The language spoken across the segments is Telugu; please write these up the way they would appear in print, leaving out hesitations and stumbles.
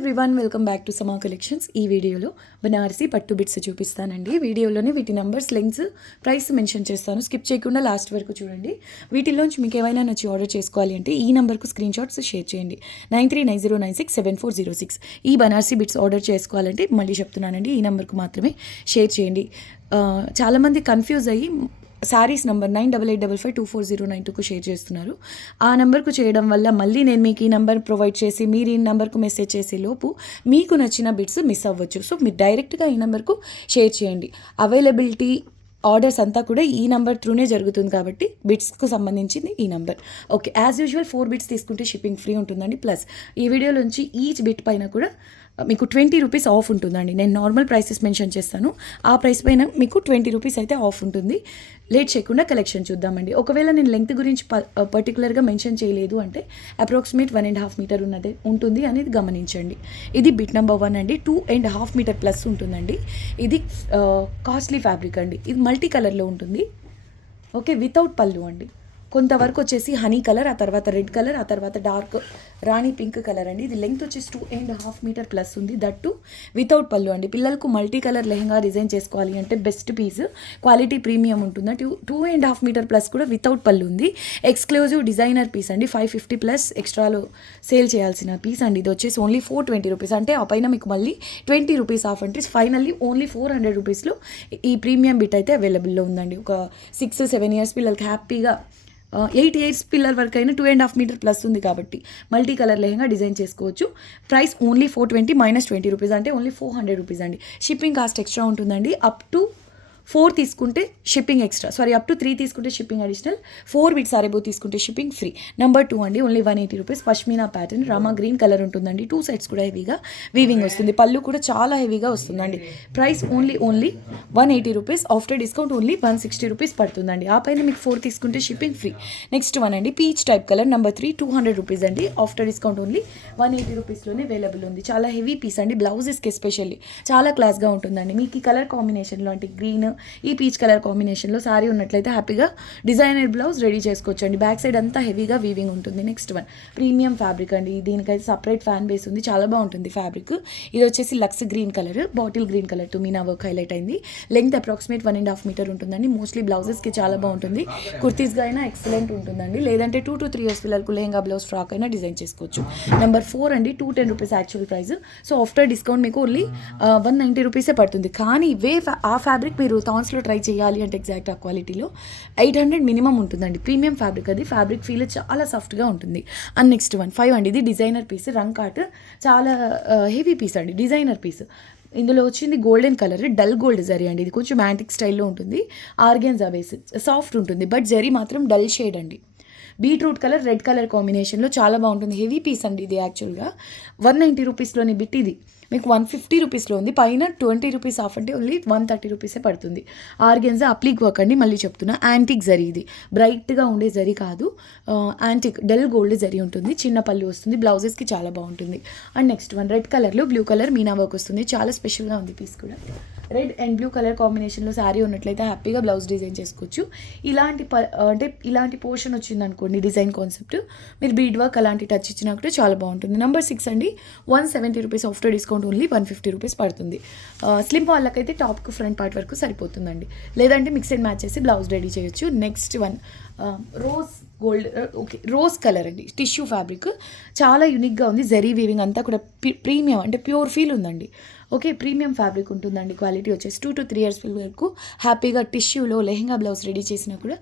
ఎవ్రీవన్, వెల్కమ్ బ్యాక్ టు సమా కలెక్షన్స్. ఈ వీడియోలో బనారసి పట్టు బిట్స్ చూపిస్తానండి. వీడియోలోనే వీటి నెంబర్స్, లింక్స్, ప్రైస్ మెన్షన్ చేస్తాను. స్కిప్ చేయకుండా లాస్ట్ వరకు చూడండి. వీటిలోంచి మీకు ఏమైనా నచ్చి ఆర్డర్ చేసుకోవాలి అంటే ఈ నెంబర్కు స్క్రీన్ షాట్స్ షేర్ చేయండి. 9390967406. ఈ బనారసి బిట్స్ ఆర్డర్ చేసుకోవాలంటే మళ్ళీ చెప్తున్నానండి, ఈ నెంబర్కు మాత్రమే షేర్ చేయండి. చాలామంది కన్ఫ్యూజ్ అయ్యి శారీస్ నెంబర్ 9885524092కు షేర్ చేస్తున్నారు. ఆ నెంబర్కు చేయడం వల్ల మళ్ళీ నేను మీకు ఈ నెంబర్ ప్రొవైడ్ చేసి మీరు ఈ నెంబర్కు మెసేజ్ చేసే లోపు మీకు నచ్చిన బిట్స్ మిస్ అవ్వచ్చు. సో మీరు డైరెక్ట్గా ఈ నెంబర్కు షేర్ చేయండి. అవైలబిలిటీ ఆర్డర్స్ అంతా కూడా ఈ నెంబర్ త్రూనే జరుగుతుంది కాబట్టి బిట్స్కు సంబంధించింది ఈ number. Okay, as usual 4 bits తీసుకుంటే షిప్పింగ్ ఫ్రీ ఉంటుందండి. ప్లస్ ఈ వీడియోలోంచి ఈచ్ బిట్ పైన కూడా మీకు 20 రూపీస్ ఆఫ్ ఉంటుందండి. నేను నార్మల్ ప్రైసెస్ మెన్షన్ చేస్తాను, ఆ ప్రైస్ పైన మీకు 20 రూపీస్ అయితే ఆఫ్ ఉంటుంది. లేట్ చేయకుండా కలెక్షన్ చూద్దామండి. ఒకవేళ నేను లెంగ్త్ గురించి పర్టికులర్గా మెన్షన్ చేయలేదు అంటే అప్రాక్సిమేట్ 1.5 మీటర్ ఉన్నది ఉంటుంది అనేది గమనించండి. ఇది బిట్ నెంబర్ 1 అండి. 2.5 మీటర్ ప్లస్ ఉంటుందండి. ఇది కాస్ట్లీ ఫ్యాబ్రిక్ అండి. ఇది మల్టీ కలర్లో ఉంటుంది. ఓకే, వితౌట్ పళ్ళు అండి. కొంతవరకు వచ్చేసి హనీ కలర్, ఆ తర్వాత రెడ్ కలర్, ఆ తర్వాత డార్క్ రాణి పింక్ కలర్ అండి. ఇది లెంగ్త్ వచ్చేసి 2.5 మీటర్ ప్లస్ ఉంది. దట్టు వితౌట్ పళ్ళు అండి. పిల్లలకు మల్టీ కలర్ లెహంగా డిజైన్ చేసుకోవాలి అంటే బెస్ట్ పీస్, క్వాలిటీ ప్రీమియం ఉంటుంది. 2.5 మీటర్ ప్లస్ కూడా వితౌట్ పళ్ళు ఉంది. ఎక్స్క్లూజివ్ డిజైనర్ పీస్ అండి. 550 ప్లస్ ఎక్స్ట్రాలో సేల్ చేయాల్సిన పీస్ అండి. ఇది వచ్చేసి ఓన్లీ 420 రూపీస్. అంటే ఆ పైన మీకు మళ్ళీ 20 రూపీస్ ఆఫ్ అంటే ఫైనల్లీ ఓన్లీ 400 రూపీస్లో ఈ ప్రీమియం బిట్ అయితే అవైలబుల్లో ఉందండి. ఒక 6-7 ఇయర్స్ పిల్లలకి హ్యాపీగా, 8 ఇయర్స్ పిల్లల వరకు అయినా 2.5 మీటర్ ప్లస్ ఉంది కాబట్టి మల్టీ కలర్ లెహంగా డిజైన్ చేసుకోవచ్చు. ప్రైస్ ఓన్లీ 420 మైనస్ 20 రూపీస్ అంటే ఓన్లీ 400 రూపీస్ అండి. షిప్పింగ్ కాస్ట్ ఎక్స్ట్రా ఉంటుందండి. అప్ టు 4 తీసుకుంటే షిప్పింగ్ ఎక్స్ట్రా, అప్ టు 3 తీసుకుంటే షిప్పింగ్ అడిషనల్, 4 బిట్స్ అరేబో తీసుకుంటే షిప్పింగ్ ఫ్రీ. నెంబర్ 2 అండి, only 180 rupees. Pashmina pattern, Rama green colour ఉంటుందండి. 2 సైడ్స్ కూడా హెవీగా వీవింగ్ వస్తుంది. పళ్ళు కూడా చాలా హెవీగా వస్తుందండి. Price only 180 rupees. After discount only 160 rupees పడుతుందండి. ఆ పైన మీకు 4 తీసుకుంటే షిప్పింగ్ ఫ్రీ. నెక్స్ట్ 1 అండి, peach type colour, number 3, 200 rupees అండి. ఆఫ్టర్ డిస్కౌంట్ ఓన్లీ 180 రూపీస్లోనే అవైలబుల్ ఉంది. చాలా హెవీ పీస్ అండి. బ్లౌజెస్కి ఎస్పెషల్లీ చాలా క్లాస్గా ఉంటుందండి. మీకు ఈ కలర్ కాంబినేషన్లో అంటే గ్రీన్, ఈ పీచ్ కలర్ కాంబినేషన్లో శారీ ఉన్నట్లయితే హ్యాపీగా డిజైనర్ బ్లౌజ్ రెడీ చేసుకోవచ్చు అండి. బ్యాక్ సైడ్ అంతా హెవీగా వీవింగ్ ఉంటుంది. నెక్స్ట్ 1 ప్రీమియం ఫ్యాబ్రిక్ అండి. దీనికైతే సపరేట్ ఫ్యాన్ బేస్ ఉంది. చాలా బాగుంటుంది ఫ్యాబ్రిక్. ఇది వచ్చేసి లక్స్ green colour, bottle green colour టు మీనా వర్క్ హైలైట్ అయింది. లెంగ్త్ అప్రాక్సిమేట్ 1.5 మీటర్ ఉంటుందండి. మోస్ట్లీ బ్లౌజెస్కి చాలా బాగుంటుంది. కుర్తీస్గా అయినా ఎక్సలెంట్ ఉంటుందండి. లేదంటే 2 to 3 ఇయర్స్ పిల్లలకు లెహంగా బ్లౌజ్ ఫ్రాక్ అయినా డిజైన్ చేసుకోవచ్చు. నెంబర్ 4 అండి, 210 rupees actual price. So after discount మీకు ఓన్లీ 190 రూపీసే పడుతుంది. కానీ ఆ ఫ్యాబ్రిక్ మీరు థాన్స్లో ట్రై చేయాలి అంటే ఎగ్జాక్ట్ ఆ క్వాలిటీలో 800 మినిమం ఉంటుందండి. ప్రీమియం ఫ్యాబ్రిక్ అది. ఫ్యాబ్రిక్ ఫీల్ చాలా సాఫ్ట్గా ఉంటుంది. అండ్ నెక్స్ట్ 1 5 అండి. ఇది డిజైనర్ పీస్, రంగ్ కాట్, చాలా హెవీ పీస్ అండి. Designer piece. ఇందులో వచ్చింది golden colour, dull gold zari అండి. ఇది కొంచెం యాంటిక్ స్టైల్లో ఉంటుంది. ఆర్గాన్జా బేస్, సాఫ్ట్ ఉంటుంది. బట్ జరీ మాత్రం డల్ షేడ్ అండి. బీట్రూట్ కలర్, రెడ్ కలర్ కాంబినేషన్లో చాలా బాగుంటుంది. హెవీ పీస్ అండి ఇది. యాక్చువల్గా 190 రూపీస్లోని బిట్ ఇది మీకు 150 రూపీస్లో ఉంది. పైన 20 రూపీస్ ఆఫ్ అంటే ఓన్లీ 130 రూపీసే పడుతుంది. ఆర్గెన్జా అప్లిక్ వర్క్ అండి. మళ్ళీ చెప్తున్నా, యాంటిక్ జరీ ఇది. బ్రైట్గా ఉండే జరీ కాదు, యాంటిక్ డల్ గోల్డ్ జరీ ఉంటుంది. చిన్న పళ్ళు వస్తుంది. బ్లౌజెస్కి చాలా బాగుంటుంది. అండ్ నెక్స్ట్ 1 రెడ్ కలర్లో బ్లూ కలర్ మీనా వర్క్ వస్తుంది. చాలా స్పెషల్గా ఉంది పీస్ కూడా. రెడ్ అండ్ బ్లూ కలర్ కాంబినేషన్లో శారీ ఉన్నట్లయితే హ్యాపీగా బ్లౌజ్ డిజైన్ చేసుకోవచ్చు. ఇలాంటి పోర్షన్ వచ్చింది అనుకోండి, డిజైన్ కాన్సెప్ట్, మీరు బీడ్ వర్క్ అలాంటి టచ్ ఇచ్చినా కూడా చాలా బాగుంటుంది. నెంబర్ 6 అండి, 170 rupees. After discount only 150 rupees పడుతుంది. స్లిమ్ వాళ్ళకైతే టాప్కు ఫ్రంట్ పార్ట్ వరకు సరిపోతుందండి. లేదంటే మిక్స్ అండ్ మ్యాచ్ చేసి బ్లౌజ్ రెడీ చేయొచ్చు. Next 1 rose gold, okay, rose colour అండి. టిష్యూ ఫ్యాబ్రిక్ చాలా యూనిక్గా ఉంది. జరీ వీవింగ్ అంతా కూడా ప్రీమియం అంటే ప్యూర్ ఫీల్ ఉందండి. ఓకే, ప్రీమియం ఫ్యాబ్రిక్ ఉంటుందండి. క్వాలిటీ వచ్చేసి 2 to 3 ఇయర్స్ వరకు హ్యాపీగా టిష్యూలో లెహంగా బ్లౌజ్ రెడీ చేసినా కూడా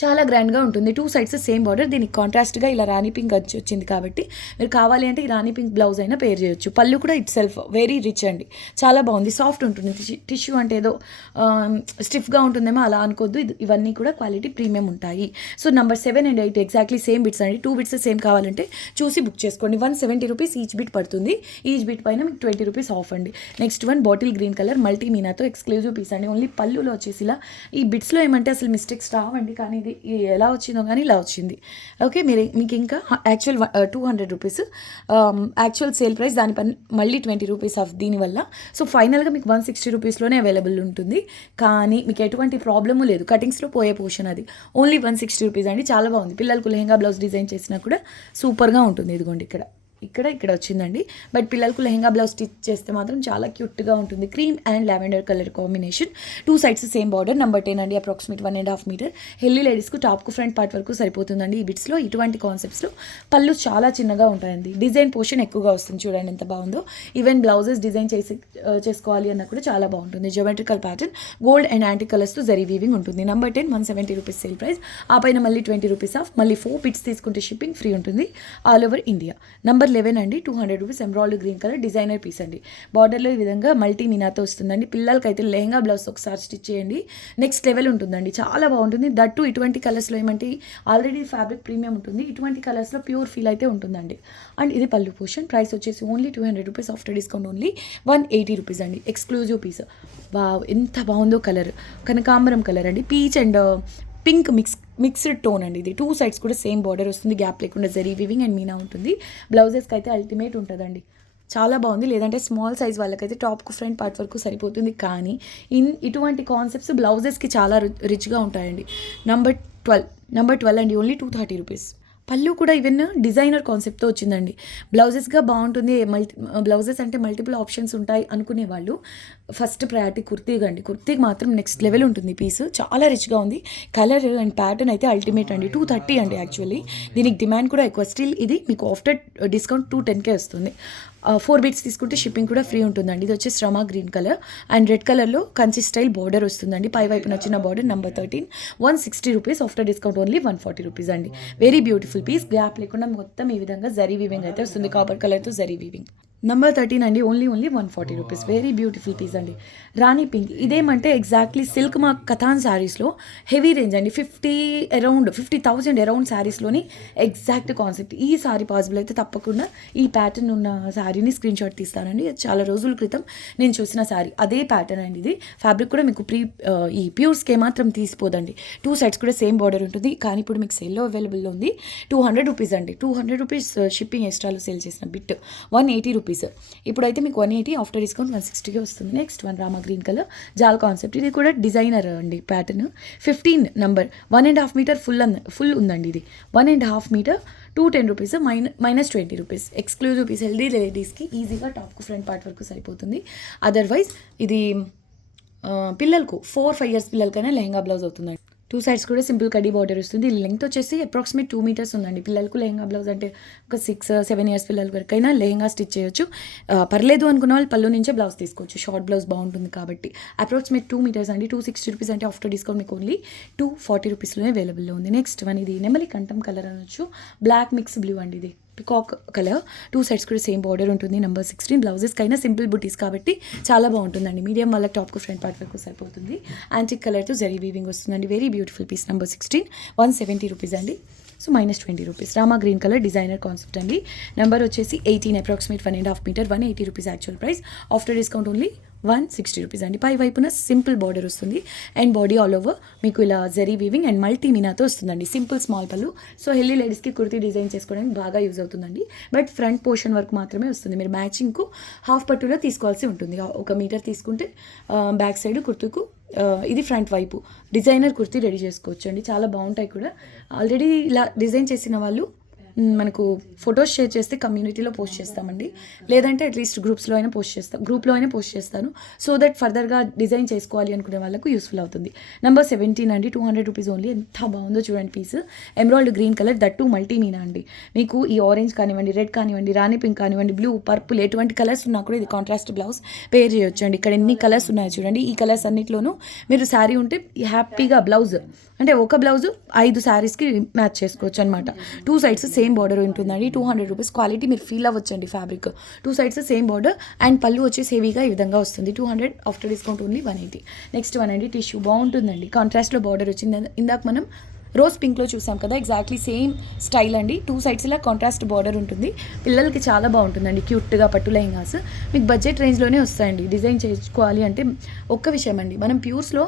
చాలా గ్రాండ్గా ఉంటుంది. 2 సైడ్స్ సేమ్ బార్డర్. దీనికి కాంట్రాస్ట్గా ఇలా రాణి పింక్ వచ్చి వచ్చింది కాబట్టి మీరు కావాలి అంటే ఈ రాణి పింక్ బ్లౌజ్ అయినా పేర్ చేయొచ్చు. పళ్ళు కూడా ఇట్ సెల్ఫ్ వెరీ రిచ్ అండి. చాలా బాగుంది. సాఫ్ట్ ఉంటుంది. టిష్యూ అంటే ఏదో స్టిఫ్గా ఉంటుందేమో అలా అనుకోద్దు. ఇవన్నీ కూడా క్వాలిటీ ప్రీమియం ఉంటాయి. So number 7 and 8 exactly same bits అండి. 2 బిట్స్ సేమ్ కావాలంటే చూసి బుక్ చేసుకోండి. 170 రూపీస్ ఈచ్ బిట్ పడుతుంది. ఈచ్ బిట్ పైన మీకు 20 రూపీస్ ఆఫ్ అండి. Next 1 bottle green colour, multi మీనాతో ఎక్స్క్లూజివ్ పీస్ అండి. ఓన్లీ పళ్ళులో వచ్చేసి ఇలా. ఈ బిట్స్లో ఏమంటే అసలు మిస్టేక్స్ రావండి, కానీ ఇది ఎలా వచ్చిందో కానీ ఇలా వచ్చింది. ఓకే, మీకు ఇంకా actual 200 rupees actual sale price, దానిపైన మళ్ళీ 20 రూపీస్ ఆఫ్ దీనివల్ల. సో ఫైనల్గా మీకు 160 రూపీస్లోనే అవైలబుల్ ఉంటుంది. కానీ మీకు ఎటువంటి ప్రాబ్లము లేదు. కటింగ్స్లో పోయే పోర్షన్ అది. ఓన్లీ 160 రూపీస్ అండి. చాలా బాగుంది. పిల్లలకు లెహంగా బ్లౌజ్ డిజైన్ చేసినా కూడా సూపర్గా ఉంటుంది. ఇదిగోండి ఇక్కడ ఇక్కడ వచ్చిందండి. బట్ పిల్లలకు లెహంగా బ్లౌజ్ స్టిచ్ చేస్తే మాత్రం చాలా క్యూట్గా ఉంటుంది. Cream and lavender colour combination, 2 sides same border, number 10 అండి, అప్రాక్సిమేట్ 1.5 మీటర్. హెల్దీ లేడీస్కు టాప్కు ఫ్రంట్ పార్ట్ వరకు సరిపోతుందండి. ఈ బిట్స్లో ఇటువంటి కాన్సెప్ట్స్లో పళ్ళు చాలా చిన్నగా ఉంటాయండి. డిజైన్ పోర్షన్ ఎక్కువగా వస్తుంది, చూడండి ఎంత బాగుందో. ఈవెన్ బ్లౌజెస్ డిజైన్ చేసుకోవాలి అన్న కూడా చాలా బాగుంటుంది. Geometrical pattern, gold and antique కలర్స్తో జరీ వీవింగ్ ఉంటుంది. Number 10 170 rupees sale price. ఆ పైన మళ్ళీ 20 రూపీస్ ఆఫ్, మళ్ళీ 4 బిట్స్ తీసుకుంటే షిప్పింగ్ ఫ్రీ ఉంటుంది ఆల్ ఓవర్ ఇండియా. నెంబర్ 11 అండి, 200 rupees, embroidery green colour designer piece అండి. బార్డర్లో ఈ విధంగా మల్టీ మీనాతో వస్తుందండి. పిల్లలకైతే లెహంగా బ్లౌజ్ ఒకసారి స్టిచ్ చేయండి, నెక్స్ట్ లెవెల్ ఉంటుందండి, చాలా బాగుంటుంది. దట్టు ఇటువంటి కలర్స్లో ఏమంటే ఆల్రెడీ ఫ్యాబ్రిక్ ప్రీమియం ఉంటుంది, ఇటువంటి కలర్స్లో ప్యూర్ ఫీల్ అయితే ఉంటుందండి. అండ్ ఇది పళ్ళు పోర్షన్. ప్రైస్ వచ్చేసి only 200 rupees, after discount only 180 rupees అండి. Exclusive piece. వావ్, ఎంత బాగుందో కలర్, కనకాంబరం కలర్ అండి, peach and pink mixed tone అండి. ఇది 2 సైడ్స్ కూడా సేమ్ బార్డర్ వస్తుంది, గ్యాప్ లేకుండా జరీ వీవింగ్ అండ్ మీనా ఉంటుంది. బ్లౌజెస్కి అయితే అల్టిమేట్ ఉంటుందండి, చాలా బాగుంది. లేదంటే స్మాల్ సైజ్ వాళ్ళకైతే టాప్కు ఫ్రంట్ పార్ట్ వరకు సరిపోతుంది. కానీ ఇటువంటి కాన్సెప్ట్స్ బ్లౌజెస్కి చాలా రిచ్గా ఉంటాయండి. నెంబర్ 12 అండి, ఓన్లీ 230 రూపీస్. పళ్ళు కూడా ఈవెన్ డిజైనర్ కాన్సెప్ట్తో వచ్చిందండి. బ్లౌజెస్గా బాగుంటుంది, బ్లౌజెస్ అంటే మల్టిపుల్ ఆప్షన్స్ ఉంటాయి అనుకునే వాళ్ళు ఫస్ట్ ప్రయారిటీ కుర్తీగా అండి. కుర్తీకి మాత్రం నెక్స్ట్ లెవెల్ ఉంటుంది పీస్, చాలా రిచ్గా ఉంది. కలర్ అండ్ ప్యాటర్న్ అయితే అల్టిమేట్ అండి. 230 అండి యాక్చువల్లీ, దీనికి డిమాండ్ కూడా ఎక్కువ. స్టిల్ ఇది మీకు ఆఫ్టర్ డిస్కౌంట్ 210K వస్తుంది. 4 బీట్స్ తీసుకుంటే షిప్పింగ్ కూడా ఫ్రీ ఉంటుందండి. ఇది వచ్చేసి రమా గ్రీన్ కలర్ అండ్ రెడ్ కలర్లో కంచి స్టైల్ బార్డర్ వస్తుందండి. పై వైపున వచ్చిన border. Number 13 160 rupees, after discount only 140 rupees అండి. వెరీ బ్యూటిఫుల్ పీస్, గ్యాప్ లేకుండా మొత్తం ఈ విధంగా జరీ వీవింగ్ అయితే వస్తుంది, కాపర్ కలర్తో జరీ వీవింగ్. నెంబర్ 13 అండి, only 140 rupees. Very beautiful piece అండి. రాణి పింక్, ఇదేమంటే ఎగ్జాక్ట్లీ సిల్క్ మా కథాన్ శారీస్లో హెవీ రేంజ్ అండి. 50,000 అరౌండ్ శారీస్లోని ఎగ్జాక్ట్ కాన్సెప్ట్. ఈ శారీ పాసిబుల్ అయితే తప్పకుండా ఈ ప్యాటర్న్ ఉన్న శారీని స్క్రీన్ షాట్ తీస్తానండి. చాలా రోజుల క్రితం నేను చూసిన శారీ, అదే ప్యాటర్న్ అండి. ఇది ఫ్యాబ్రిక్ కూడా మీకు ఈ ప్యూర్స్కి ఏమాత్రం తీసిపోదండి. 2 సైడ్స్ కూడా సేమ్ బార్డర్ ఉంటుంది. కానీ ఇప్పుడు మీకు సేల్లో అవైలబుల్లో ఉంది 200 రూపీస్ అండి. 200 రూపీస్ షిప్పింగ్ ఎక్స్ట్రాలో సేల్ చేసిన బిట్ 180 రూపీస్. ఇప్పుడైతే మీకు 180, ఆఫ్టర్ డిస్కౌంట్ 160కి వస్తుంది. Next one Rama green colour జాల్ కాన్సెప్ట్. ఇది కూడా డిజైనర్ అండి ప్యాటర్న్. 15 నెంబర్, 1.5 మీటర్ ఫుల్ ఉందండి. ఇది 1.5 metre, 210 rupees, -20 rupees. Exclusive piece, healthy లేడీస్కి ఈజీగా టాప్కు ఫ్రంట్ పార్ట్ వరకు సరిపోతుంది. అదర్వైజ్ ఇది పిల్లలకు 4-5 ఇయర్స్ పిల్లలకైనా లెహంగా బ్లౌజ్ అవుతుందండి. 2 సైడ్స్ కూడా సింపుల్ కడీ బార్డర్ వస్తుంది. లెంగ్త్ వచ్చేసి అప్రాక్సిమేట్ 2 మీటర్స్ ఉందండి. పిల్లలకు లెహంగా బ్లౌజ్ అంటే ఒక 6-7 ఇయర్స్ పిల్లల వరకైనా లెహంగా స్టిచ్ చేయొచ్చు. పర్లేదు అనుకున్న వాళ్ళు పళ్ళు నుంచే బ్లౌజ్ తీసుకోవచ్చు, షార్ట్ బ్లౌజ్ బాగుంటుంది కాబట్టి. అప్రాక్సిమేట్ 2 మీటర్స్ అండి. 260 రూపీస్ అంటే ఆఫ్టర్ డిస్కౌంట్ మీకు ఓన్లీ 240 రూపీస్లోనే అవైలబుల్లో ఉంది. నెక్స్ట్ వన్, ఇది నెమలి కంఠం కలర్ అనొచ్చు, బ్లాక్ మిక్స్ బ్లూ అండి. ఇది పికాక్ కలర్, 2 సైడ్స్ కూడా సేమ్ బార్డర్ ఉంటుంది. నెంబర్ 16 బ్లౌజెస్కైనా సింపుల్ బుటీస్ కాబట్టి చాలా బాగుంటుందండి. మీడియం వాళ్ళ టాప్కు ఫ్రంట్ పార్ట్ వరకు సరిపోతుంది. యాంటిక్ కలర్తో జరీ వీవింగ్ వస్తుందండి. Very beautiful piece. Number 16 170 rupees అండి. So -20 rupees. Rama green colour designer concept అండి. నెంబర్ వచ్చేసి 18, approximate 1.5 metre, 180 rupees actual price. After discount only 160 rupees అండి. పై వైపున సింపుల్ బార్డర్ వస్తుంది అండ్ బాడీ ఆల్ ఓవర్ మీకు ఇలా జరీ వీవింగ్ అండ్ మల్టీ మీనాతో వస్తుందండి. Simple small pallu. So healthy లేడీస్కి కుర్తీ డిజైన్ చేసుకోవడానికి బాగా యూజ్ అవుతుందండి. బట్ ఫ్రంట్ పోర్షన్ వరకు మాత్రమే వస్తుంది. మీరు మ్యాచింగ్కు హాఫ్ పట్టులో తీసుకోవాల్సి ఉంటుంది. 1 మీటర్ తీసుకుంటే బ్యాక్ సైడ్ కుర్తీకు ఇది ఫ్రంట్ వైపు డిజైనర్ కుర్తీ రెడీ చేసుకోవచ్చు అండి. చాలా బాగుంటాయి కూడా. ఆల్రెడీ ఇలా డిజైన్ చేసిన వాళ్ళు మనకు ఫొటోస్ షేర్ చేస్తే కమ్యూనిటీలో పోస్ట్ చేస్తామండి. లేదంటే అట్లీస్ట్ గ్రూప్లో అయినా పోస్ట్ చేస్తాను. సో దట్ ఫర్దర్గా డిజైన్ చేసుకోవాలి అనుకునే వాళ్ళకు యూస్ఫుల్ అవుతుంది. నెంబర్ 17 అండి, 200 రూపీస్ ఓన్లీ. ఎంత బాగుందో చూడండి పీస్. ఎమరాల్డ్ గ్రీన్ కలర్, దట్టు మల్టీ మీనా అండి. మీకు ఈ ఆరెంజ్ కానివ్వండి, రెడ్ కానివ్వండి, రాణి పింక్ కానివ్వండి, బ్లూ, పర్పుల్, ఎటువంటి కలర్స్ ఉన్నా కూడా ఇది కాంట్రాస్ట్ బ్లౌజ్ పేర్ చేయొచ్చు అండి. ఇక్కడ ఎన్ని కలర్స్ ఉన్నాయో చూడండి. ఈ కలర్స్ అన్నిట్లోనూ మీరు శారీ ఉంటే హ్యాపీగా బ్లౌజ్ అంటే ఒక బ్లౌజు 5 శారీస్కి మ్యాచ్ చేసుకోవచ్చు అనమాట. 2 సైడ్స్ సేమ్ బార్డర్ ఉంటుందండి. 200 రూపీస్. క్వాలిటీ మీరు ఫీల్ అవ్వచ్చండి. Fabric 2 sides same border and pallu వచ్చేసి హెవీగా ఈ విధంగా వస్తుంది. 200, after discount only 180. Next one అండి, టిష్యూ బాగుంటుందండి. కాంట్రాస్ట్లో బార్డర్ వచ్చింది. ఇందాక మనం రోజ్ పింక్లో చూసాం కదా, ఎగ్జాక్ట్లీ సేమ్ స్టైల్ అండి. 2 సైడ్స్ ఇలా కాంట్రాస్ట్ బార్డర్ ఉంటుంది. పిల్లలకి చాలా బాగుంటుందండి, క్యూట్గా పట్టు లెహంగాస్. మీకు బడ్జెట్ రేంజ్లోనే వస్తాయండి. డిజైన్ చేసుకోవాలి అంటే ఒక్క విషయం అండి, మనం ప్యూర్స్లో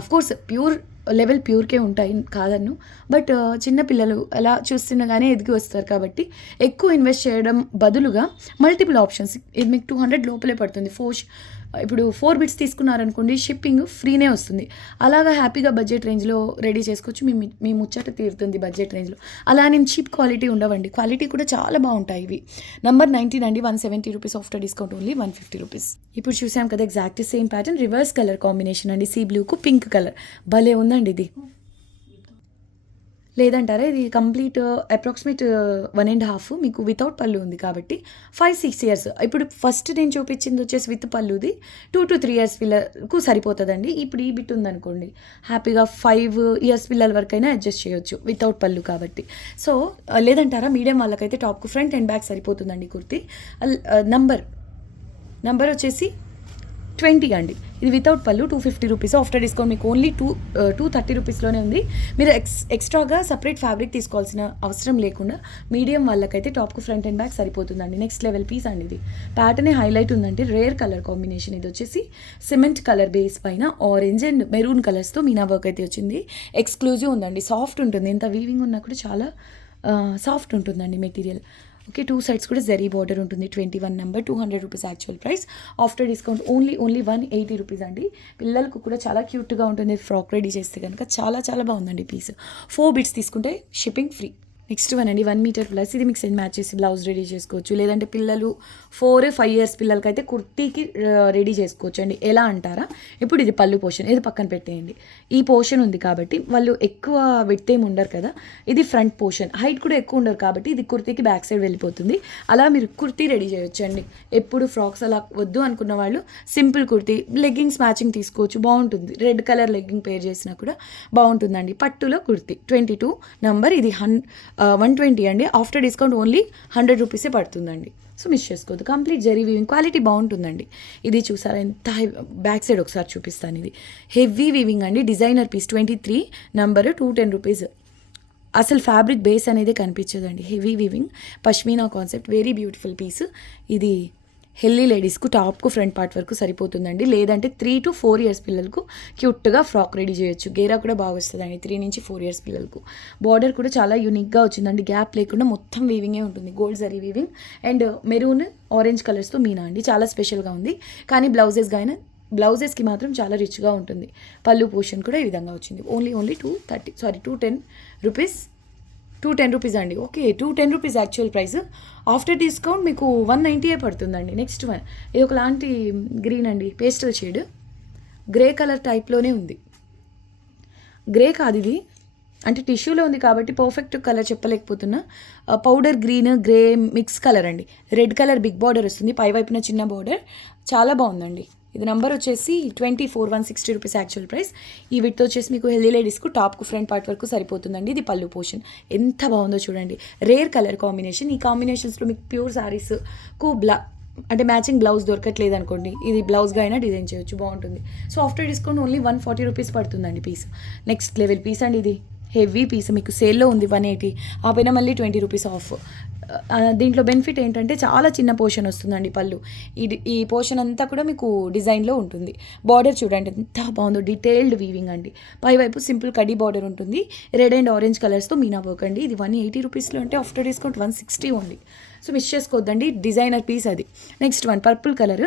అఫ్కోర్స్ ప్యూర్ లెవెల్ ప్యూర్కే ఉంటాయి కాదన్ను. బట్ చిన్నపిల్లలు అలా చూస్తుండగానే ఎదిగి వస్తారు కాబట్టి ఎక్కువ ఇన్వెస్ట్ చేయడం బదులుగా మల్టిపుల్ ఆప్షన్స్. ఇది మీకు 200 లోపలే పడుతుంది. ఇప్పుడు 4 బిట్స్ తీసుకున్నారనుకోండి షిప్పింగ్ ఫ్రీనే వస్తుంది. అలాగా హ్యాపీగా బడ్జెట్ రేంజ్లో రెడీ చేసుకోవచ్చు. మీ ముచ్చట తీరుతుంది బడ్జెట్ రేంజ్లో. అలా నేను చీప్ క్వాలిటీ ఉండవండి, క్వాలిటీ కూడా చాలా బాగుంటాయి ఇవి. నంబర్ 19 అండి, 170 rupees after discount only 150 rupees. ఇప్పుడు చూసాం కదా exact same pattern, reverse colour combination అండి, సీ బ్లూకు పింక్ కలర్. భలే ఉందండి ఇది. లేదంటారా, ఇది కంప్లీట్ అప్రాక్సిమేట్ 1.5 మీకు వితౌట్ పళ్ళు ఉంది కాబట్టి 5-6 ఇయర్స్. ఇప్పుడు ఫస్ట్ నేను చూపించింది వచ్చేసి విత్ పళ్ళుది 2 to 3 ఇయర్స్ పిల్లలకు సరిపోతుందండి. ఇప్పుడు ఈ బిట్ ఉందనుకోండి హ్యాపీగా 5 ఇయర్స్ పిల్లల వరకైనా అడ్జస్ట్ చేయొచ్చు వితౌట్ పళ్ళు కాబట్టి. సో లేదంటారా, మీడియం వాళ్ళకైతే టాప్కు ఫ్రంట్ అండ్ బ్యాక్ సరిపోతుందండి కుర్తీ. నంబర్ వచ్చేసి 20 అండి. ఇది వితౌట్ పళ్ళు 250 రూపీస్ ఆఫ్టర్ డిస్కౌంట్ మీకు ఓన్లీ 230 రూపీస్లోనే ఉంది. మీరు ఎక్స్ట్రాగా సపరేట్ ఫ్యాబ్రిక్ తీసుకోవాల్సిన అవసరం లేకుండా మీడియం వాళ్ళకైతే టాప్కు ఫ్రంట్ అండ్ బ్యాక్ సరిపోతుందండి. నెక్స్ట్ లెవెల్ పీస్ అండి ఇది. ప్యాటర్నే హైలైట్ ఉందంటే రేర్ కలర్ కాంబినేషన్. ఇది వచ్చేసి సిమెంట్ కలర్ బేస్ పైన ఆరెంజ్ అండ్ మెరూన్ కలర్స్తో మీనా వర్క్ అయితే వచ్చింది. ఎక్స్క్లూజివ్ ఉందండి, సాఫ్ట్ ఉంటుంది. ఎంత వీవింగ్ ఉన్నా కూడా చాలా సాఫ్ట్ ఉంటుందండి మెటీరియల్. ఓకే, 2 సైడ్స్ కూడా జరీ బార్డర్ ఉంటుంది. 21 number, 200 rupees actual price. After discount only 180 rupees అండి. పిల్లలకు కూడా చాలా క్యూట్గా ఉంటుంది. ఫ్రాక్ రెడీ చేస్తే కనుక చాలా చాలా బాగుందండి పీస్. 4 బిట్స్ తీసుకుంటే షిప్పింగ్ ఫ్రీ. నెక్స్ట్ వన్ అండి, 1 మీటర్ ప్లస్. ఇది మిక్స్ అండ్ మ్యాచ్ చేసి బ్లౌజ్ రెడీ చేసుకోవచ్చు. లేదంటే పిల్లలు 4-5 ఇయర్స్ పిల్లలకైతే కుర్తీకి రెడీ చేసుకోవచ్చు అండి. ఎలా అంటారా, ఇప్పుడు ఇది పళ్ళు పోర్షన్, ఇది పక్కన పెట్టేయండి. ఈ పోర్షన్ ఉంది కాబట్టి వాళ్ళు ఎక్కువ విడ్త్ ఏమి ఉండరు కదా. ఇది ఫ్రంట్ పోర్షన్, హైట్ కూడా ఎక్కువ ఉండరు కాబట్టి ఇది కుర్తీకి బ్యాక్ సైడ్ వెళ్ళిపోతుంది. అలా మీరు కుర్తీ రెడీ చేయొచ్చు అండి. ఎప్పుడు ఫ్రాక్స్ అలా వద్దు అనుకున్న వాళ్ళు సింపుల్ కుర్తీ, లెగ్గింగ్స్ మ్యాచింగ్ తీసుకోవచ్చు, బాగుంటుంది. రెడ్ కలర్ లెగ్గింగ్ పేర్ చేసినా కూడా బాగుంటుందండి. పట్టులో కుర్తీ 22 నంబర్. ఇది 120 అండి. ఆఫ్టర్ డిస్కౌంట్ ఓన్లీ 100 రూపీసే పడుతుందండి. సో మిస్ చేసుకోవద్దు. కంప్లీట్ జరీ వీవింగ్, క్వాలిటీ బాగుంటుందండి. ఇది చూసారా ఎంత బ్యాక్ సైడ్ ఒకసారి చూపిస్తాను. ఇది హెవీ వీవింగ్ అండి, డిజైనర్ పీస్. 23 number, 210 rupees. అసలు ఫ్యాబ్రిక్ బేస్ అనేది కనిపించదండి. Heavy weaving pashmina concept, very beautiful piece. ఇది హెల్దీ లేడీస్కు టాప్కు ఫ్రంట్ పార్ట్ వరకు సరిపోతుందండి. లేదంటే 3 to 4 ఇయర్స్ పిల్లలకు క్యూట్గా ఫ్రాక్ రెడీ చేయొచ్చు. గేరా కూడా బాగా వస్తుందండి 3 నుంచి 4 ఇయర్స్ పిల్లలకు. బార్డర్ కూడా చాలా యూనిక్గా వచ్చిందండి, గ్యాప్ లేకుండా మొత్తం వీవింగే ఉంటుంది. Gold zari weaving and maroon orange కలర్స్తో మీనా అండి. చాలా స్పెషల్గా ఉంది. కానీ బ్లౌజెస్కి మాత్రం చాలా రిచ్గా ఉంటుంది. పళ్ళు పోర్షన్ కూడా ఈ విధంగా వచ్చింది. Only 210 rupees. 210 రూపీస్ అండి. Okay, 210 rupees actual price. After discount మీకు 190 పడుతుందండి. నెక్స్ట్ వన్, ఇది ఒకలాంటి గ్రీన్ అండి, పేస్టల్ షేడ్, గ్రే కలర్ టైప్లోనే ఉంది. గ్రే కాదు ఇది, అంటే టిష్యూలో ఉంది కాబట్టి పర్ఫెక్ట్ కలర్ చెప్పలేకపోతున్నా. Powder green grey mix colour అండి. రెడ్ కలర్ బిగ్ బార్డర్ వస్తుంది, పై వైపున చిన్న బార్డర్. చాలా బాగుందండి. ఇది నెంబర్ వచ్చేసి 24, 160 రూపీస్ యాక్చువల్ ప్రైస్. ఈ విడ్త్ వచ్చేసి మీకు హెల్దీ లేడీస్కు టాప్కు ఫ్రంట్ పార్ట్ వరకు సరిపోతుందండి. ఇది పళ్ళు పోర్షన్ ఎంత బాగుందో చూడండి. Rare colour combination. ఈ కాంబినేషన్స్లో మీకు ప్యూర్ శారీస్కు అంటే మ్యాచింగ్ బ్లౌజ్ దొరకట్లేదు అనుకోండి, ఇది బ్లౌజ్గా అయినా డిజైన్ చేయొచ్చు, బాగుంటుంది. So after discount only 140 rupees పడుతుందండి పీస్. నెక్స్ట్ లెవెల్ పీస్ అండి. ఇది హెవీ పీస్, మీకు సేల్లో ఉంది 180, ఆ పైన మళ్ళీ 20 రూపీస్ ఆఫ్. దీంట్లో బెనిఫిట్ ఏంటంటే చాలా చిన్న పోర్షన్ వస్తుందండి పళ్ళు. ఈ పోర్షన్ అంతా కూడా మీకు డిజైన్లో ఉంటుంది. బార్డర్ చూడండి ఎంత బాగుందో, డీటెయిల్డ్ వీవింగ్ అండి. పైవైపు సింపుల్ కడీ బార్డర్ ఉంటుంది. రెడ్ అండ్ ఆరెంజ్ కలర్స్తో మీనా వర్క్ అండి. ఇది 180 రూపీస్లో అంటే ఆఫ్టర్ డిస్కౌంట్ 160 ఉంది. సో మిస్ చేసుకోవద్దండి, డిజైనర్ పీస్ అది. నెక్స్ట్ వన్, పర్పుల్ కలర్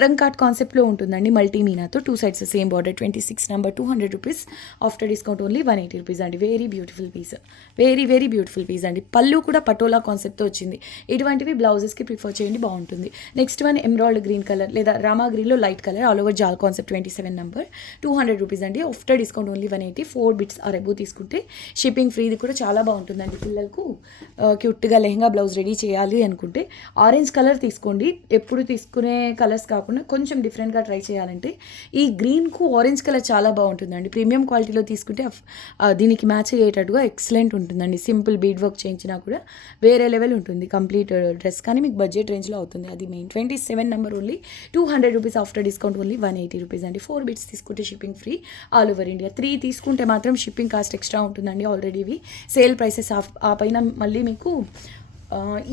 రంగ్ కార్ట్ కాన్సెప్ట్లో ఉంటుందండి. మల్టీ మీనాతో 2 sides same border. 26 number, 200 rupees. After discount only 180 rupees అండి. Very beautiful piece, very beautiful piece అండి. పళ్ళు కూడా పటోలా కాన్సెప్ట్తో వచ్చింది. ఇటువంటివి బ్లౌజెస్కి ప్రిఫర్ చేయండి, బాగుంటుంది. Next one, emerald green colour లేదా రామా గ్రీన్లో లైట్ కలర్, ఆల్ ఓవర్ జాల్ కాన్సెప్ట్. 27 నెంబర్, 200 రూపీస్ అండి. After discount only 180. 4 bits or above తీసుకుంటే షిప్పింగ్ ఫ్రీ. ఇది కూడా చాలా బాగుంటుందండి. పిల్లలకు క్యూట్గా లెహంగా బ్లౌజ్ రెడీ చేయాలి అనుకుంటే ఆరెంజ్ కలర్ తీసుకోండి. ఎప్పుడు తీసుకునే కలర్స్ కాకుండా కొంచెం డిఫరెంట్గా ట్రై చేయాలంటే ఈ గ్రీన్కు ఆరెంజ్ కలర్ చాలా బాగుంటుందండి. ప్రీమియం క్వాలిటీలో తీసుకుంటే దీనికి మ్యాచ్ అయ్యేటట్టుగా ఎక్సలెంట్ ఉంటుందండి. సింపుల్ బీడ్ వర్క్ చేయించినా కూడా వేరే లెవెల్ ఉంటుంది కంప్లీట్ డ్రెస్. కానీ మీకు బడ్జెట్ రేంజ్లో అవుతుంది, అది main. 27 number only 200 rupees. After discount only 180 rupees అండి. 4 బిట్స్ తీసుకుంటే shipping free all over India. 3 తీసుకుంటే మాత్రం షిప్పింగ్ కాస్ట్ ఎక్స్ట్రా ఉంటుందండి. ఆల్రెడీ ఇవి సేల్ ప్రైసెస్. ఆ పైన మళ్ళీ మీకు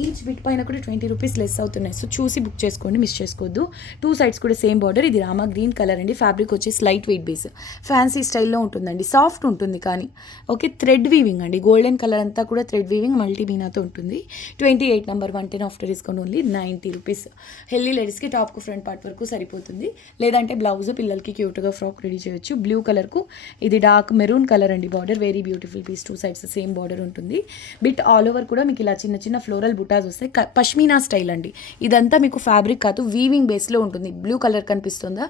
ఈచ్ బిట్ పైన కూడా 20 రూపీస్ లెస్ అవుతున్నాయి. సో చూసి బుక్ చేసుకోండి, మిస్ చేసుకోవద్దు. 2 సైడ్స్ కూడా సేమ్ బార్డర్. ఇది రామా గ్రీన్ కలర్ అండి. ఫ్యాబ్రిక్ వచ్చేసి లైట్ వెయిట్ బేస్, ఫ్యాన్సీ స్టైల్లో ఉంటుందండి. సాఫ్ట్ ఉంటుంది కానీ ఓకే. థ్రెడ్ వీవింగ్ అండి. గోల్డెన్ కలర్ అంతా కూడా థ్రెడ్ వీవింగ్ మల్టీ మీనాతో ఉంటుంది. 28 number 110 after discount only 90 rupees. Healthy లేడీస్కి టాప్కు ఫ్రంట్ పార్ట్ వరకు సరిపోతుంది. లేదంటే బ్లౌజ్ పిల్లలకి క్యూట్గా ఫ్రాక్ రెడీ చేయొచ్చు. బ్లూ కలర్కు ఇది డార్క్ మెరూన్ కలర్ అండి. Border very beautiful piece. 2 sides same border ఉంటుంది. బిట్ ఆల్ ఓవర్ కూడా మీకు ఇలా చిన్న చిన్న ఫ్లోరల్ బుటాస్ వస్తాయి. పష్మీనా స్టైల్ అండి. ఇదంతా మీకు ఫ్యాబ్రిక్ కాదు, వీవింగ్ బేస్లో ఉంటుంది. బ్లూ కలర్ కనిపిస్తుందా,